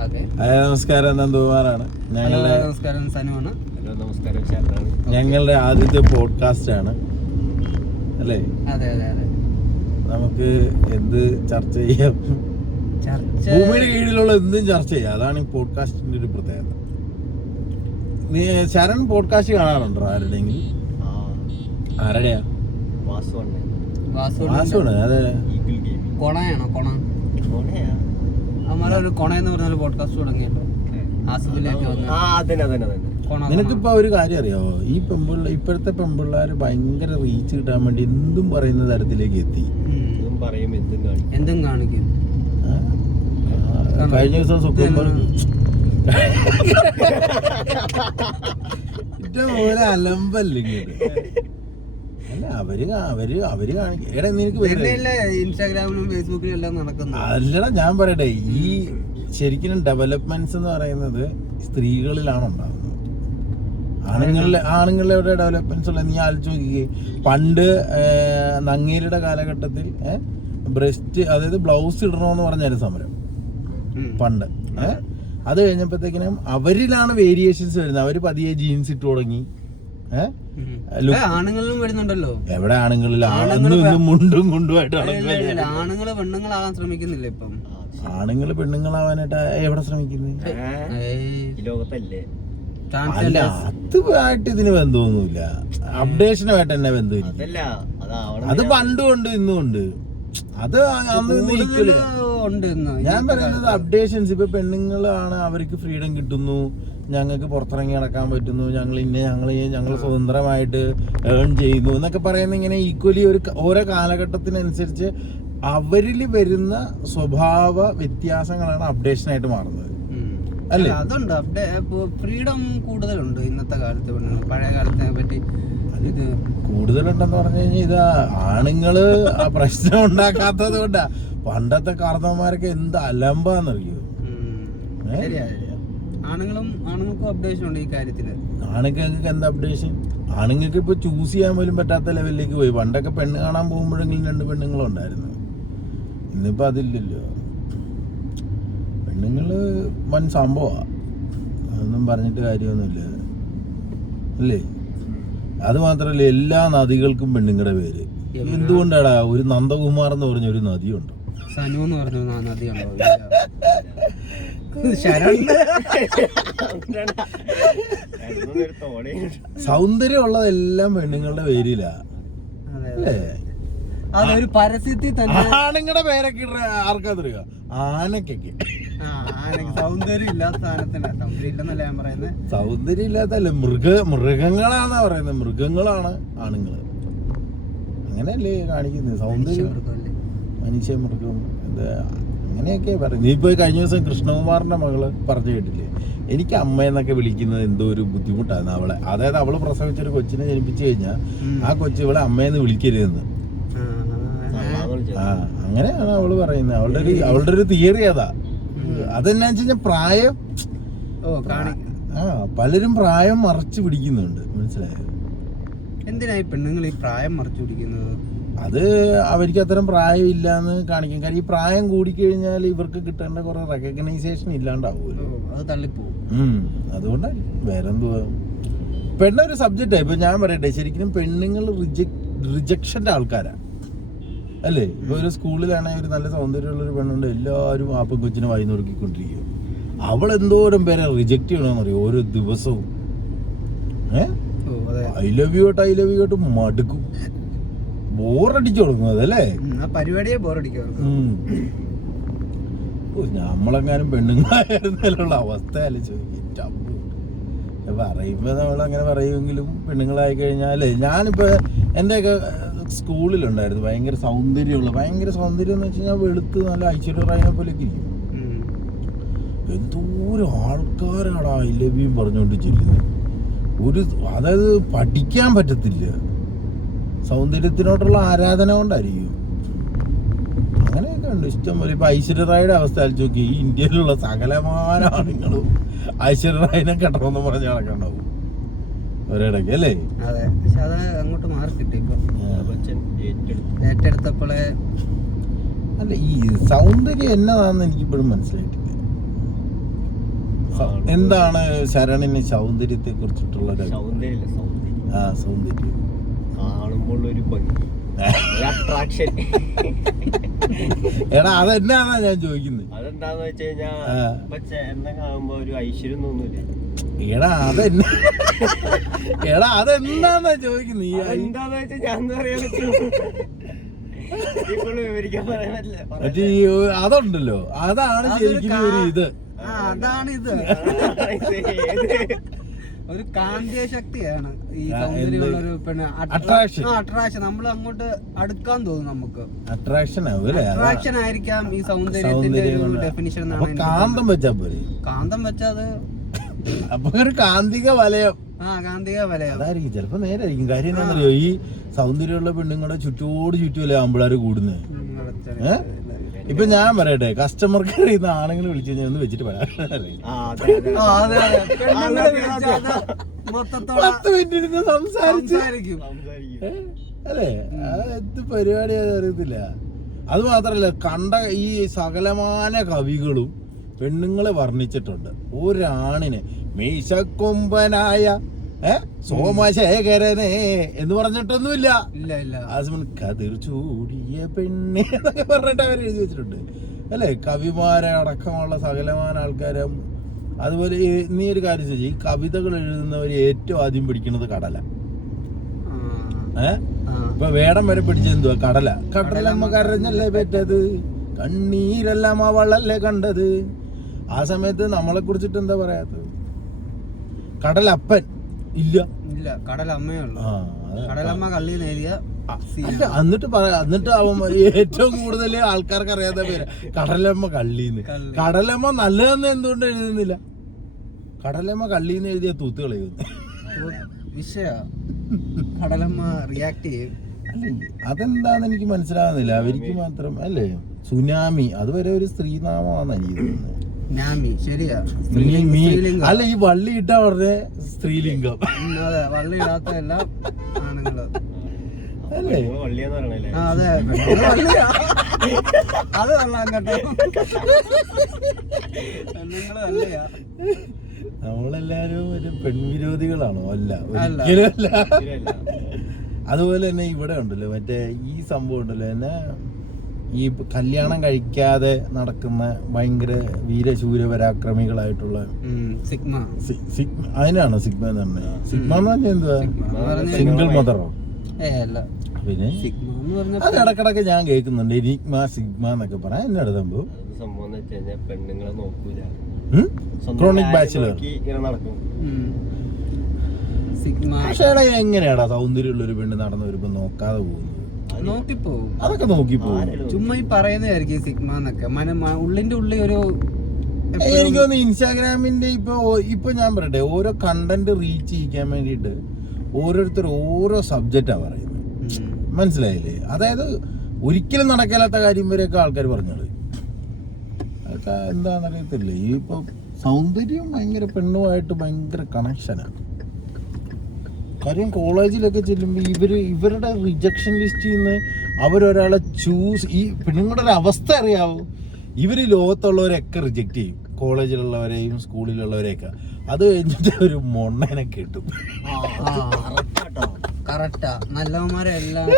Hi നമസ്കാരം. നന്ദകുമാറാണ് ഞങ്ങളുടെ നമസ്കാരം. സനുവാണ്. നമസ്കാരം. ഞങ്ങളുടെ ആദ്യത്തെ പോഡ്കാസ്റ്റ് ആണ് അല്ലേ? അതെ അതെ അതെ. നമുക്ക് എന്ത് ചർച്ച ചെയ്യാം? ചർച്ച ഭൂമിയുടെ കീഴിലുള്ള എന്തും ചർച്ച ചെയ്യാം. അതാണ് ഈ പോഡ്കാസ്റ്റിന്റെ ഒരു പ്രത്യേകത. നീ ശരൺ പോഡ്കാസ്റ്റ് കാണാറുണ്ടോ ആരുടെയെങ്കിലും? ആ. ആരുടെയാ? വാസു വാസു അതെ. കൊണയാണോ? കൊണ. ഫോണയാ ഒരു കൊണ എന്ന് പറഞ്ഞ ഒരു പോഡ്കാസ്റ്റ് തുടങ്ങിയല്ലോ. ആസിഫിലേക്ക് വന്ന്. ആ അതന്നെ അതന്നെ അതന്നെ. കൊണ നിനക്കിപ്പോ ഒരു കാര്യം അറിയാവോ ഈ പെമ്പിള്ള ഇപ്പോഴത്തെ പെമ്പിള്ളാര് ഭയങ്കര റീച്ച് കിട്ടാൻ വേണ്ടി എന്തും പറയുന്ന തരത്തിലേക്ക് എത്തി. ഉം. ഇതും പറയും എന്തും കാണിക്കും. എന്തും കാണിക്കും. ആ? ആ, കഴിഞ്ഞ ദിവസം സുക്കുമ്പോൾ പോലെ അലമ്പല്ലേ അല്ല അവർ അവർ അവർ കാണിക്ക എടാ നിനക്ക് തന്നെയല്ലേ ഇൻസ്റ്റാഗ്രാമിലും ഫേസ്ബുക്കിലും എല്ലാം നടക്കുന്നത്. അല്ലടാ ഞാൻ പറയട്ടെ ഈ ശരിക്കും ഡെവലപ്മെന്റ്സ് എന്ന് പറയുന്നത് സ്ത്രീകളിലാണ് ഉണ്ടാകുന്നത് ആണുങ്ങളിലെ ആണുങ്ങളുടെ ഡെവലപ്മെന്റ്സ് ഉള്ള നീ ആലോചിച്ച് നോക്കിക്കേ. പണ്ട് ഏർ, നങ്ങേലിയുടെ കാലഘട്ടത്തിൽ ബ്രസ്റ്റ് അതായത് ബ്ലൗസ് ഇടണമെന്ന് പറഞ്ഞായിരുന്നു സമരം. പണ്ട്? അത് കഴിഞ്ഞപ്പോഴത്തേക്കിനും അവരിലാണ് വേരിയേഷൻസ് വരുന്നത്. അവർ പതിയെ ജീൻസ് ഇട്ട് തുടങ്ങി. ആണുങ്ങളിലും വരുന്നുണ്ടല്ലോ. എവിടെ ആണുങ്ങളിൽ? ഇന്നും മുണ്ടും മുണ്ടുമായിട്ട് ആണുങ്ങൾ പെണ്ണുങ്ങളാകാൻ ശ്രമിക്കുന്നില്ല ഇപ്പം. ആണുങ്ങൾ പെണ്ണുങ്ങളാവാനായിട്ട് എവിടെ ശ്രമിക്കുന്നത് ഈ ലോകത്തല്ലേ? അല്ല. അതുമായിട്ട് ഇതിന് ബന്ധമൊന്നുമില്ല. അപ്ഡേഷനുമായിട്ട് തന്നെ ബന്ധമില്ല. അത് പണ്ടും ഉണ്ട് ഇന്നും ഉണ്ട്. അത് അന്ന് ഇന്ന് ഉണ്ട് ഇന്ന്. ഞാൻ പറയുന്നത് അപ്ഡേഷൻസ് ഇപ്പൊ പെണ്ണുങ്ങളാണ് അവർക്ക് ഫ്രീഡം കിട്ടുന്നു. ഞങ്ങൾക്ക് പുറത്തിറങ്ങി നടക്കാൻ പറ്റുന്നു. ഞങ്ങൾ ഇന്ന ഞങ്ങൾ ഞങ്ങൾ സ്വതന്ത്രമായിട്ട് ഏൺ ചെയ്യുന്നു എന്നൊക്കെ പറയുന്ന ഇങ്ങനെ ഈക്വലി ഒരു ഓരോ കാലഘട്ടത്തിനനുസരിച്ച് അവരിൽ വരുന്ന സ്വഭാവ വ്യത്യാസങ്ങളാണ് അപ്ഡേഷനായിട്ട് മാറുന്നത്. അല്ലേ? അതുണ്ട്. ഫ്രീഡം കൂടുതലുണ്ട് ഇന്നത്തെ കാലത്ത് പഴയ കാലത്തെ പറ്റി. ഇത് കൂടുതലുണ്ടെന്ന് പറഞ്ഞു കഴിഞ്ഞാൽ ഇത് ആണുങ്ങൾ പ്രശ്നം ഉണ്ടാക്കാത്തത് കൊണ്ടാ. പണ്ടത്തെ കാർന്നവന്മാരൊക്കെ എന്ത് അലമ്പാന്നറിയോ? ശരിയാ. ആണുങ്ങളും ആണുങ്ങൾക്കും അപ്ഡേഷൻ ഉണ്ട് ഈ ആണുങ്ങൾക്ക് എന്താ അപ്ഡേഷൻ ആണുങ്ങൾക്ക് ഇപ്പൊ ചൂസ് ചെയ്യാൻ പോലും പറ്റാത്ത ലെവലിലേക്ക് പോയി. പണ്ടൊക്കെ പെണ്ണ് കാണാൻ പോകുമ്പോഴെങ്കിലും രണ്ട് പെണ്ണുങ്ങളുണ്ടായിരുന്നു ഇന്നിപ്പോ അതില്ലല്ലോ. പെണ്ണുങ്ങൾ വൻ സംഭവമാണ് അതൊന്നും പറഞ്ഞിട്ട് കാര്യമൊന്നുമില്ല. അല്ലേ? അത് മാത്രല്ല എല്ലാ നദികൾക്കും പെണ്ണുങ്ങളുടെ പേര്. എന്തുകൊണ്ടാടാ? ഒരു നന്ദകുമാർ എന്ന് പറഞ്ഞ ഒരു നദിയുണ്ട്. സനു എന്ന് പറഞ്ഞ ഒരു നദി ഉള്ളതെല്ലാം പെണ്ണുങ്ങളുടെ പേരില. അല്ലേ? അതൊരു പരസ്യത്തിൽ തന്നെ ആണുങ്ങളുടെ പേരൊക്കെ ആർക്കാ തരിക? ആനക്കൊക്കെ സൗന്ദര്യം ഇല്ലാത്ത സൗന്ദര്യം ഇല്ലെന്നല്ല ഞാൻ പറയുന്നത് സൗന്ദര്യം ഇല്ലാത്തല്ല മൃഗ മൃഗങ്ങളാന്നാ പറയുന്നത്. മൃഗങ്ങളാണ് ആണുങ്ങൾ. അങ്ങനെയല്ലേ കാണിക്കുന്നത്. സൗന്ദര്യം? മനുഷ്യ മൃഗം എന്താ അങ്ങനെയൊക്കെ പറയും നീ പോയി കഴിഞ്ഞ ദിവസം കൃഷ്ണകുമാറിന്റെ മകൾ പറഞ്ഞു കേട്ടില്ലേ? എനിക്ക് അമ്മ എന്നൊക്കെ വിളിക്കുന്നത് എന്തോ ഒരു ബുദ്ധിമുട്ടായിരുന്നു. അവളെ അതായത് അവൾ പ്രസവിച്ചൊരു കൊച്ചിനെ ജനിപ്പിച്ചു കഴിഞ്ഞാൽ. ആ കൊച്ചു ഇവളെ അമ്മയെന്ന് വിളിക്കരുതെന്ന്. ആ, അങ്ങനെയാണ് അവൾ പറയുന്നത്. അവളുടെ ഒരു അവളുടെ ഒരു തിയറി അതാ. അതെന്നാ വെച്ചാൽ പ്രായം ആ പലരും പ്രായം മറച്ചു പിടിക്കുന്നുണ്ട്. മനസ്സിലായോ? എന്തിനായി പെണ്ണുങ്ങൾ ഈ പ്രായം മറച്ചു പിടിക്കുന്നത്? അത് അവർക്ക് അത്തരം പ്രായം ഇല്ലാന്ന് കാണിക്കും. കാര്യം ഈ പ്രായം കൂടിക്കഴിഞ്ഞാൽ ഇവർക്ക് കിട്ടേണ്ട കുറെ റെക്കഗ്നൈസേഷൻ ഇല്ലാണ്ടാവുമല്ലോ അത് തള്ളിപ്പോവും. അതുകൊണ്ടായിരിക്കും വേറെന്തുവാ? പെണ്ണൊരു സബ്ജക്റ്റാ ഇപ്പൊ ഞാൻ പറയട്ടെ ശരിക്കും പെണ്ണുങ്ങൾ റിജക്ട് റിജക്ഷന്റെ ആൾക്കാരാ. അല്ലേ? ഇപ്പൊ ഒരു സ്കൂളിലാണെങ്കിൽ ഒരു നല്ല സൗന്ദര്യമുള്ള ഒരു പെണ്ണുണ്ട്. എല്ലാവരും ആ കൊച്ചിനെ വായി നോക്കിക്കൊണ്ടിരിക്കും അവൾ എന്തോരം പേരെ റിജക്ട് ചെയ്യണമെന്ന് അറിയോ ഓരോ ദിവസവും. ഏ? I love you I love you മടുക്കും. ബോറടിച്ചു കൊടുക്കുന്നത് അല്ലേ ആ പരിപാടിയെ ബോറടിക്കും അവർക്ക്. നമ്മളെങ്ങാനും പെണ്ണുങ്ങളായിരുന്നല്ലുള്ള അവസ്ഥ ആലോചിക്കും പറയുമ്പോ നമ്മളങ്ങനെ പറയുമെങ്കിലും പെണ്ണുങ്ങളായി കഴിഞ്ഞാലേ ഞാനിപ്പോ എന്റെയൊക്കെ സ്കൂളിലുണ്ടായിരുന്നു. ഭയങ്കര സൗന്ദര്യമുള്ള ഭയങ്കര സൗന്ദര്യം എന്ന് വെച്ചാൽ കഴിഞ്ഞാൽ വെളുത്ത് നല്ല ഐശ്വര്യ പോലെ പോലെയൊക്കെ ഇരിക്കും. എന്തോരം ആൾക്കാരാണ് ഐ ലവ് യു പറഞ്ഞുകൊണ്ട് ചെല്ലുന്നത് ഒരു അതായത് പഠിക്കാൻ പറ്റത്തില്ല. സൗന്ദര്യത്തിനോട്ടുള്ള ആരാധന കൊണ്ടായിരിക്കും. അങ്ങനെയൊക്കെ ഉണ്ട് ഇഷ്ടം പോലെ ഇപ്പൊ ഐശ്വര്യ റായുടെ അവസ്ഥ ആലോചിച്ച് നോക്കി ഈ ഇന്ത്യയിലുള്ള സകലമാന ആണുങ്ങളും ഐശ്വര്യ റായിനെ കെട്ടണമെന്ന് പറഞ്ഞ നടക്കണ്ടാവും ഒരിടയ്ക്ക് അല്ലേ? അതെ. പക്ഷെ അത് അങ്ങോട്ട് മാറി കിട്ടി ഏറ്റെടുത്തപ്പോളെ അല്ല ഈ സൗന്ദര്യം എന്നതാണെന്ന് എനിക്കിപ്പോഴും മനസ്സിലായിട്ടില്ല. എന്താണ് ശരണിന് സൗന്ദര്യത്തെ കുറിച്ചിട്ടുള്ള ആ സൗന്ദര്യം. കാണുമ്പോൾ ഒരു ഭംഗി അട്രാക്ഷൻ എടാ അതെന്നാന്നാ ഞാൻ ചോദിക്കുന്നത് അതെന്താന്ന് വെച്ച് കഴിഞ്ഞാ ചേട്ടനെ കാണുമ്പോ ഒരു ഐശ്വര്യം തോന്നൂലേ എടാ അതെന്നാ? എടാ അതെന്താന്നാ ചോദിക്കുന്നത് ഈ എന്താന്ന് വെച്ചാ ഞാൻ പറയാൻ അതുണ്ടല്ലോ. അതാണ് ശരിക്കും ഒരു ഇത്. ആ അതാണ് ഇത്. ഒരു കാന്തിക ശക്തിയാണ് ഈ സൗന്ദര്യമുള്ള? ഒരു പിന്നെ Attraction. അട്രാക്ഷൻ നമ്മൾ അങ്ങോട്ട് അടുക്കാൻ തോന്നും നമുക്ക്. അട്രാക്ഷൻ അതാ. അട്രാക്ഷൻ ആയിരിക്കാം ഈ സൗന്ദര്യത്തിന്റെ ഒരു ഡെഫിനിഷൻ എന്നാണ് കാന്തം വെച്ചാ പോലെ കാന്തം വെച്ചത് അപ്പൊ ഒരു കാന്തിക വലയം. ആ കാന്തിക വലയം. അതായിരിക്കും. ചിലപ്പോ നേരായിരിക്കും കാര്യം എന്താണെന്നറിയോ? ഈ സൗന്ദര്യമുള്ള പെണ്ണുങ്ങളുടെ ചുറ്റോട് ചുറ്റുമല്ലേ ആമ്പിളാര് കൂടുന്നത്? ഉം, അവിടെ ഏ? ഇപ്പൊ ഞാൻ പറയട്ടെ കസ്റ്റമർ കെയർ ചെയ്യുന്ന ആണുങ്ങൾ വിളിച്ചു കഴിഞ്ഞാൽ ഒന്ന് വെച്ചിട്ട് പറയാം. പത്ത് മിനിറ്റ് ഇരുന്ന് സംസാരിച്ച് അല്ലേ? അത് എന്ത് പരിപാടി അറിയത്തില്ല. അത് മാത്രല്ല കണ്ട ഈ സകലമാന കവികളും പെണ്ണുങ്ങളെ വർണിച്ചിട്ടുണ്ട്. ഒരാണിനെ മീശക്കൊമ്പനായ സോമശേഖരനെ എന്ന് പറഞ്ഞിട്ടൊന്നുമില്ല. ഇല്ല ഇല്ല. ആസിമൻ കതിർ ചൂടിയ പെണ്ണെ എന്നൊക്കെ പറഞ്ഞിട്ട് അവർ എഴുതി വെച്ചിട്ടുണ്ട്. അല്ലേ? കവിമാരെ അടക്കമുള്ള സകലമാന ആൾക്കാരും അതുപോലെ നീ ഒരു കാര്യം ചോദിച്ചു ഈ കവിതകൾ എഴുതുന്നവർ ഏറ്റവും ആദ്യം പിടിക്കുന്നത് കടല. ഏഹ് ഇപ്പൊ വേടം വരെ പിടിച്ചെന്തുവാ കടല. കടല കടലമ്മ കരഞ്ഞല്ലേ പറ്റത്? കണ്ണീരെല്ലാം അവളല്ലേ കണ്ടത്? ആ സമയത്ത് നമ്മളെ കുറിച്ചിട്ട് എന്താ പറയാത്തത്? കടലപ്പൻ. ഇല്ല. ഇല്ല ഉള്ളു കടലമ്മ കള്ളി നേരിയ അല്ല എന്നിട്ട് പറയാ എന്നിട്ട് അവൻ ഏറ്റവും കൂടുതൽ ആൾക്കാർക്ക് അറിയാത്ത പേര് കടലമ്മ കള്ളിന്ന്. കടലമ്മ നല്ലതെന്ന് എന്തുകൊണ്ട് എഴുതുന്നില്ല? കടലമ്മ കള്ളിന്ന് എഴുതിയ തൂത്ത് കളയുന്നു വിഷയ. കടലമ്മ റിയാക്ട് ചെയ്യും? അതെന്താന്ന് എനിക്ക് മനസ്സിലാകുന്നില്ല അവർക്ക് മാത്രം അല്ലേ? സുനാമി അതുവരെ ഒരു സ്ത്രീനാമമാണെന്ന് എനിക്ക് തോന്നുന്നത്. നാമി ശരിയാ. മീ-. അല്ല ഈ വള്ളി ഇട്ട പറഞ്ഞേ സ്ത്രീലിംഗം. അതെ വള്ളി ഇടാത്ത എല്ലാം ആണുങ്ങൾ. അല്ലേ? അതെ. അത് കൊള്ളാം കേട്ടോ. പെണ്ണുങ്ങൾ വള്ളിയാ. നമ്മളെല്ലാരും ഒരു പെൺവിരോധികളാണോ? അല്ല അല്ല. ഒരിക്കലും അല്ല. അതുപോലെ തന്നെ ഇവിടെ ഉണ്ടല്ലോ മറ്റേ ഈ സംഭവം ഉണ്ടല്ലോ എന്നെ ഈ കല്യാണം കഴിക്കാതെ നടക്കുന്ന ഭയങ്കര വീരശൂര പരാക്രമികളായിട്ടുള്ള ഉം, സിഗ്മ. സിഗ്മ അതിനാണ് സിഗ്മ എന്ന് പറഞ്ഞത്? സിഗ്മ എന്ന് പറഞ്ഞാൽ എന്തുവാ? സിംഗിൾ മദറോ പിന്നെ? സിഗ്മ എന്ന് പറഞ്ഞ അത് ഇടക്കിടക്ക് ഞാൻ കേൾക്കുന്നുണ്ട്. എനിക്മ സിഗ്മ എന്നൊക്കെ പറയാം. എന്നെ സംഭവം അത് സംഭവം എന്ന് പെണ്ണുങ്ങളെ നോക്കൂല. ക്രോണിക് ബാച്ചിലർ നോക്കി നടക്കും. സിഗ്മ. പക്ഷേ എങ്ങനെയാടാ സൗന്ദര്യമുള്ള ഒരു പെണ്ണ് നടന്നു വരുമ്പോ നോക്കാതെ പോകുന്നത്? നോക്കിപ്പോവും. അതൊക്കെ നോക്കിപ്പോവും. ചുമ്മാ ഈ പറയുന്നതായിരിക്കും സിഗ്മ എന്നൊക്കെ. മന ഉള്ളിന്റെ ഉള്ളിൽ ഒരു എനിക്ക് തോന്നുന്നു ഇൻസ്റ്റാഗ്രാമിന്റെ ഇപ്പൊ ഇപ്പൊ ഞാൻ പറയട്ടെ ഓരോ കണ്ടന്റ് റീച്ച് ചെയ്യിക്കാൻ വേണ്ടിയിട്ട് ഓരോരുത്തർ ഓരോ സബ്ജക്റ്റാ പറയുന്നത്. മനസ്സിലായില്ലേ? അതായത് ഒരിക്കലും നടക്കാത്ത കാര്യം വരെയൊക്കെ ആൾക്കാർ പറഞ്ഞത് അതൊക്കെ എന്താണെന്നറിയത്തില്ല? ഈ ഇപ്പൊ സൗന്ദര്യം ഭയങ്കര പെണ്ണുമായിട്ട് ഭയങ്കര കണക്ഷനാണ് കാര്യം കോളേജിലൊക്കെ ചെല്ലുമ്പോൾ ഇവർ ഇവരുടെ റിജക്ഷൻ ലിസ്റ്റിൽ നിന്ന് അവരൊരാളെ ചൂസ് ഈ പെണ്ണുങ്ങളുടെ ഒരു അവസ്ഥ അറിയാവോ? ഇവർ ലോകത്തുള്ളവരെയൊക്കെ റിജക്റ്റ് ചെയ്യും. കോളേജിലുള്ളവരെയും സ്കൂളിലുള്ളവരെയൊക്കെ. അത് കഴിഞ്ഞിട്ട് ഒരു മൊണ്ണനെ കിട്ടും. കറക്റ്റാ. നല്ലവന്മാരെ എല്ലാം.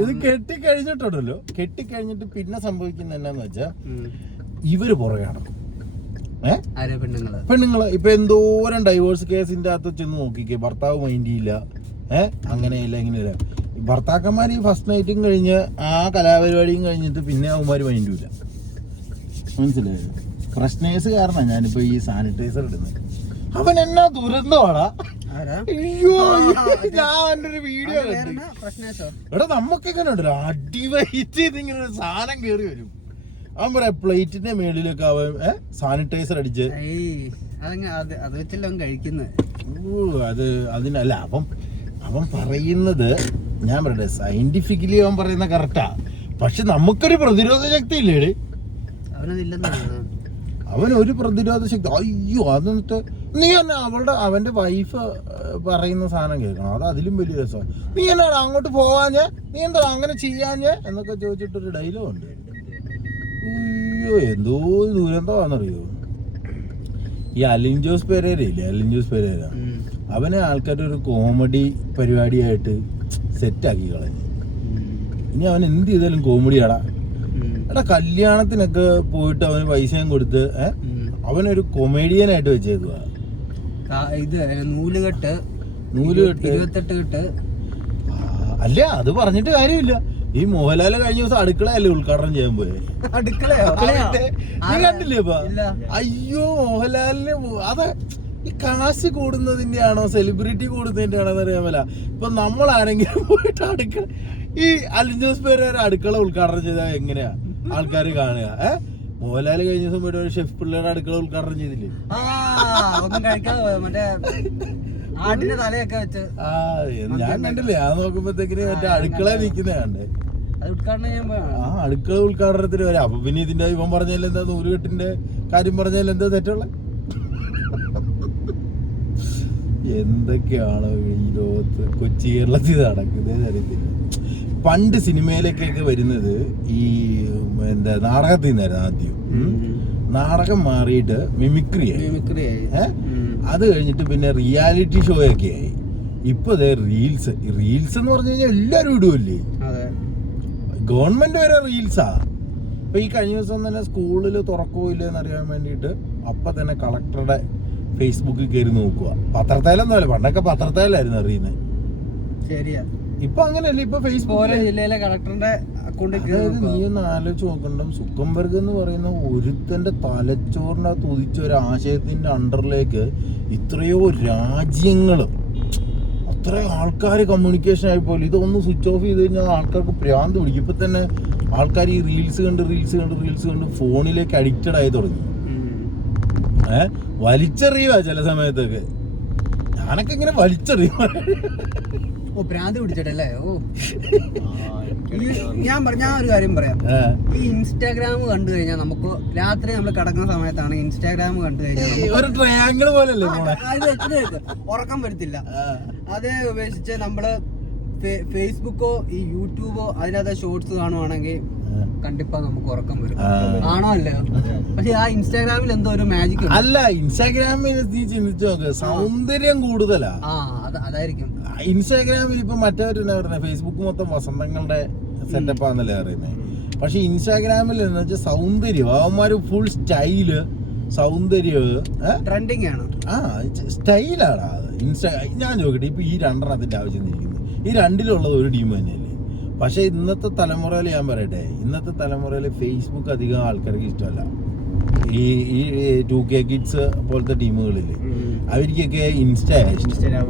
ഇത് കെട്ടിക്കഴിഞ്ഞിട്ടുണ്ടല്ലോ. കെട്ടിക്കഴിഞ്ഞിട്ട് പിന്നെ സംഭവിക്കുന്ന എന്നാന്ന് വെച്ചാ. ഇവർ പുറകെ നടക്കും. പെണ്ണുങ്ങൾ? പെണ്ണുങ്ങൾ. ഇപ്പൊ എന്തോരം ഡൈവോഴ്സ് കേസിന്റെ അകത്ത് ചെന്ന് നോക്കിക്കേ. ഭർത്താവ് മൈൻഡ് ചെയ്യില്ല. ഏഹ് അങ്ങനെയല്ല ഇങ്ങനെയല്ല. ഭർത്താക്കന്മാർ ഈ ഫസ്റ്റ് നൈറ്റും കഴിഞ്ഞ് ആ കലാപരിപാടിയും കഴിഞ്ഞിട്ട് പിന്നെ അവന്മാര് മൈൻഡ് ഇല്ല. മനസ്സിലായോ? ഫ്രഷ്നേഴ്സ് കാരണം ഞാനിപ്പോ ഈ സാനിറ്റൈസർ ഇടുന്നത്. അവൻ എന്നാ ദുരന്തമാടാ? അയ്യോ ഞാൻ ഒരു വീഡിയോ എടാ നമുക്കിങ്ങനെ ഉണ്ടല്ലോ അടിവൈറ്റ് വഹിച്ച് ഇതിങ്ങനെ ഒരു സാധനം കേറി വരും. അവൻ പറയാ പ്ലേറ്റിന്റെ മേളിലൊക്കെ അവൻ സാനിറ്റൈസർ അടിച്ച്. അത് അത് വെച്ചല്ലോ കഴിക്കുന്നത് ഓ, അത് അതിനല്ല അവൻ അവൻ പറയുന്നത് ഞാൻ പറയട്ടെ സയന്റിഫിക്കലി അവൻ പറയുന്ന കറക്റ്റാ പക്ഷെ നമുക്കൊരു പ്രതിരോധ ശക്തി ഇല്ലേ അവൻ ഒരു പ്രതിരോധ ശക്തി. അയ്യോ അതെന്നിട്ട് നീ തന്നെ അവളുടെ അവന്റെ വൈഫ് പറയുന്ന സാധനം കേൾക്കണം? അത് അതിലും വലിയ രസമാണ്. നീ എന്നാണ് അങ്ങോട്ട് പോവാഞ്ഞേ? നീ എന്താ അങ്ങനെ ചെയ്യാഞ്ഞേ? എന്നൊക്കെ ചോദിച്ചിട്ടൊരു ഡയലോഗ് ഉണ്ട്. അയ്യോ എന്തോ ദുരന്തമാണെന്നറിയോ? ഈ അലിൻ ജോസ് പെരേരയില്ലേ? അലിൻ ജോസ് പെരേര. അവനെ ആൾക്കാർ ഒരു കോമഡി പരിപാടിയായിട്ട് സെറ്റാക്കി കളഞ്ഞു. ഇനി അവൻ എന്ത് ചെയ്താലും കോമഡിയാടാ എടാ കല്യാണത്തിനൊക്കെ പോയിട്ട് അവന് പൈസയും കൊടുത്ത് അവനൊരു കൊമേഡിയനായിട്ട് വെച്ചേക്കുക ഇത് നൂലുകെട്ട് നൂലുകെട്ട്. ഇരുപത്തെട്ട് കെട്ട്. അല്ല അത് പറഞ്ഞിട്ട് കാര്യമില്ല. ഈ മോഹൻലാൽ കഴിഞ്ഞ ദിവസം അടുക്കളയല്ലേ ഉദ്ഘാടനം ചെയ്യാൻ പോയെ? അടുക്കളയോ? നീ കണ്ടില്ലേ ഇപ്പൊ? അയ്യോ മോഹൻലാലിന് അതെ ഈ കാശ് കൂടുന്നതിന്റെ ആണോ സെലിബ്രിറ്റി കൂടുന്നതിന്റെ ആണോ പറ്റില്ല ഇപ്പൊ നമ്മൾ ആരെങ്കിലും പോയിട്ട് അടുക്കള ഈ അലിഞ്ചോസ് പേര് അടുക്കള ഉദ്ഘാടനം ചെയ്താൽ എങ്ങനെയാ ആൾക്കാർ കാണുക? ഏ? മോഹൻലാൽ കഴിഞ്ഞ ദിവസം പോയിട്ട് ഒരു ഷെഫ് പിള്ളേരുടെ അടുക്കള ഉദ്ഘാടനം ചെയ്തില്ലേ? ഞാൻ കണ്ടില്ലേ? ഞാൻ നോക്കുമ്പോഴത്തേക്കിന് മറ്റേ അടുക്കള നിൽക്കുന്ന കണ്ടേ. അത് ആ അടുക്കള ഉദ്ഘാടനത്തിന് വരാം. അപ്പൊ പിന്നെ ഇതിന്റെ ഇവൻ പറഞ്ഞാലും എന്താ? നൂലുകെട്ടിന്റെ കാര്യം പറഞ്ഞാലും എന്താ തെറ്റുള്ള? എന്തൊക്കെയാണ് ഈ ലോകത്ത് കൊച്ചി കേരളത്തിൽ നടക്കുന്നത് അറിയത്തില്ല. പണ്ട് സിനിമയിലേക്കൊക്കെ വരുന്നത് ഈ എന്താ നാടകത്തിൽ നിന്നായിരുന്നു ആദ്യം. നാടകം മാറിയിട്ട് മിമിക്രി ആയി. അത് കഴിഞ്ഞിട്ട് പിന്നെ റിയാലിറ്റി ഷോ ഒക്കെ ആയി. ഇപ്പൊ ദേ റീൽസ് റീൽസ് എന്ന് പറഞ്ഞു കഴിഞ്ഞാൽ എല്ലാരും ഇടുമല്ലേ അതെ ഗവൺമെന്റ് വരെ റീൽസാ അപ്പൊ ഈ കഴിഞ്ഞ ദിവസം തന്നെ സ്കൂളിൽ തുറക്കോ ഇല്ലെന്ന് അറിയാൻ വേണ്ടിയിട്ട് അപ്പൊ തന്നെ കളക്ടറുടെ ഫേസ്ബുക്കിൽ കയറി നോക്കുക പത്രത്തേലൊന്നുമല്ല പണ്ടൊക്കെ പത്രത്തേലായിരുന്നു അറിയുന്നത് ശരിയാ. ഇപ്പൊ അങ്ങനെയല്ല ഇപ്പൊ ഓരോ ഫേസ്ബുക്ക് ജില്ലയിലെ കളക്ടറിന്റെ അക്കൗണ്ട് അതായത് നീ ഒന്ന് ആലോചിച്ച് നോക്കണ്ട സുക്കംബർഗ് എന്ന് പറയുന്ന ഒരുത്തന്റെ തലച്ചോറിനകത്ത് ഉദിച്ച ഒരു ആശയത്തിന്റെ അണ്ടറിലേക്ക് ഇത്രയോ രാജ്യങ്ങൾ അത്രയും ആൾക്കാർ കമ്മ്യൂണിക്കേഷൻ ആയിപ്പോലെ ഇതൊന്ന് സ്വിച്ച് ഓഫ് ചെയ്ത് കഴിഞ്ഞാൽ ആൾക്കാർക്ക് പ്രാന്ത് പിടിക്കും. ഇപ്പം തന്നെ ആൾക്കാർ ഈ റീൽസ് കണ്ട് റീൽസ് കണ്ട് റീൽസ് കണ്ട് ഫോണിലേക്ക് അഡിക്റ്റഡ് ആയി തുടങ്ങി. ഏഹ് വലിച്ചെറിയുക ചില സമയത്തൊക്കെ. ഞാനൊക്കെ ഇങ്ങനെ വലിച്ചെറിയും. ഓ പ്രാന്ത് പിടിച്ചിട്ടല്ലേ? ഓ. ഞാൻ പറഞ്ഞ ഞാൻ ഒരു കാര്യം പറയാം. ഈ ഇൻസ്റ്റാഗ്രാം കണ്ടു കഴിഞ്ഞാൽ നമുക്ക് രാത്രി നമ്മൾ കിടക്കുന്ന സമയത്താണ് ഇൻസ്റ്റാഗ്രാം കണ്ടു കഴിഞ്ഞാൽ ഉറക്കം വരത്തില്ല. ആ. അതേ ഉപേക്ഷിച്ച് നമ്മൾ ഫേസ്ബുക്കോ ഈ യൂട്യൂബോ അതിനകത്ത് ഷോർട്സ് കാണുവാണെങ്കിൽ കണ്ടിപ്പാ നമുക്ക് ഉറക്കം വരും. ആണോ അല്ലയോ പക്ഷെ ആ ഇൻസ്റ്റാഗ്രാമിൽ എന്തോ ഒരു മാജിക് അല്ല ഇൻസ്റ്റാഗ്രാമിൽ നീ ചിന്തിച്ചു നോക്ക് സൗന്ദര്യം കൂടുതലാ. അതായിരിക്കും. ഇൻസ്റ്റാഗ്രാമിൽ ഇപ്പൊ മറ്റവരെന്നാ പറയുന്നത് ഫേസ്ബുക്ക് മൊത്തം വസന്തങ്ങളുടെ സെറ്റപ്പ് ആണെന്നല്ലേ പറയുന്നത് പക്ഷെ ഇൻസ്റ്റാഗ്രാമിൽ എന്ന് വെച്ചാൽ സൗന്ദര്യം അവന്മാര് ഫുൾ സ്റ്റൈൽ സൗന്ദര്യം ട്രെൻഡിങ് ആണ്. ആ സ്റ്റൈലാടാ ഇൻസ്റ്റാ ഞാൻ നോക്കട്ടെ ഇപ്പൊ ഈ രണ്ടെണ്ണത്തിന്റെ ആവശ്യം ഇരിക്കുന്നത് ഈ രണ്ടിലുള്ളത് ഒരു ടീം തന്നെയല്ലേ? പക്ഷേ ഇന്നത്തെ തലമുറയിൽ ഞാൻ പറയട്ടെ ഇന്നത്തെ തലമുറയിൽ ഫേസ്ബുക്ക് അധികം ആൾക്കാർക്ക് ഇഷ്ടമല്ല. ഈ ഈ ടു കെ കിഡ്സ് പോലത്തെ ടീമുകളിൽ അവർക്കൊക്കെ ഇൻസ്റ്റാ ഇൻസ്റ്റാഗ്രാം